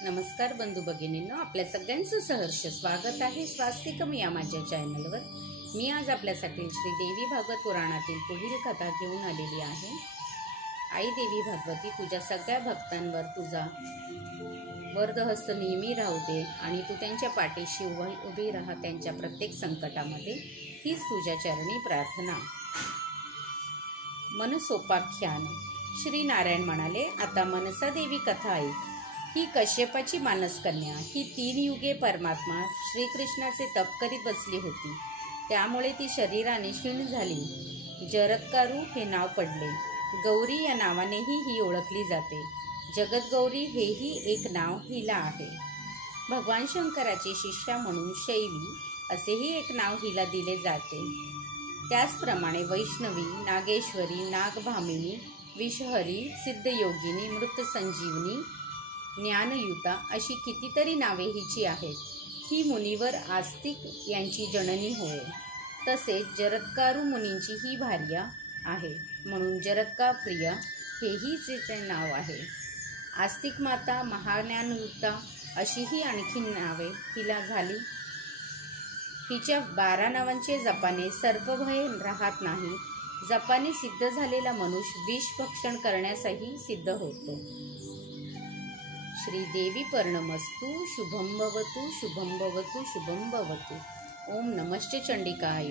नमस्कार बंधू भगिनींनो, आपल्या सगळ्यांचं सहर्ष स्वागत आहे स्वास्तिकम या माझ्या चॅनलवर। मी आज आपल्यासाठी श्री देवी भागवत पुराणातील पुढील कथा घेऊन आलेली आहे। आई देवी भागवती, तुझ्या सगळ्या भक्तांवर तुझा वरदहस्त नेहमी राहू दे आणि तू त्यांच्या पाठीशी उभी राहा त्यांच्या प्रत्येक संकटामध्ये, हीच तुझ्या चरणी प्रार्थना। मनसोपाख्यान। श्री नारायण म्हणाले, आता मनसा देवी कथा ऐक। ही कश्यपाची मानसकन्या, ही 3 युगे परमात्मा श्रीकृष्णाचे तप करीत बसली होती। त्यामुळे ती शरीराने क्षीण झाली। जरत्कारु हे नाव पडले। गौरी या नावानेही ही ओळखली जाते। जगतगौरी हेही एक नाव हिला आहे। भगवान शंकराची शिष्या म्हणून शैवी असेही एक नाव हिला दिले जाते। त्याचप्रमाणे वैष्णवी, नागेश्वरी, नागभामिनी, विषहरी, सिद्धयोगिनी, मृतसंजीवनी, ज्ञानयुता अशी कितीतरी नावे हिची आहेत। ही मुनिवर आस्तिक यांची जननी होय। तसेच जरत्कारु मुनींची ही भार्या आहे, म्हणून जरत्का प्रिया हेही तिचे नाव आहे। आस्तिक माता, महाज्ञानयुता अशीही आणखी नावे हिला झाली। हिच्या 12 नावांचे जपाने सर्पभय राहत नाही। जपाने सिद्ध झालेला मनुष्य विष भक्षण करण्यासही सिद्ध होतो। श्री देवी पर्णमस्तु। शुभं भवतु, शुभं भवतु, शुभं भवतु। ओम नमश्च चंडिकाय।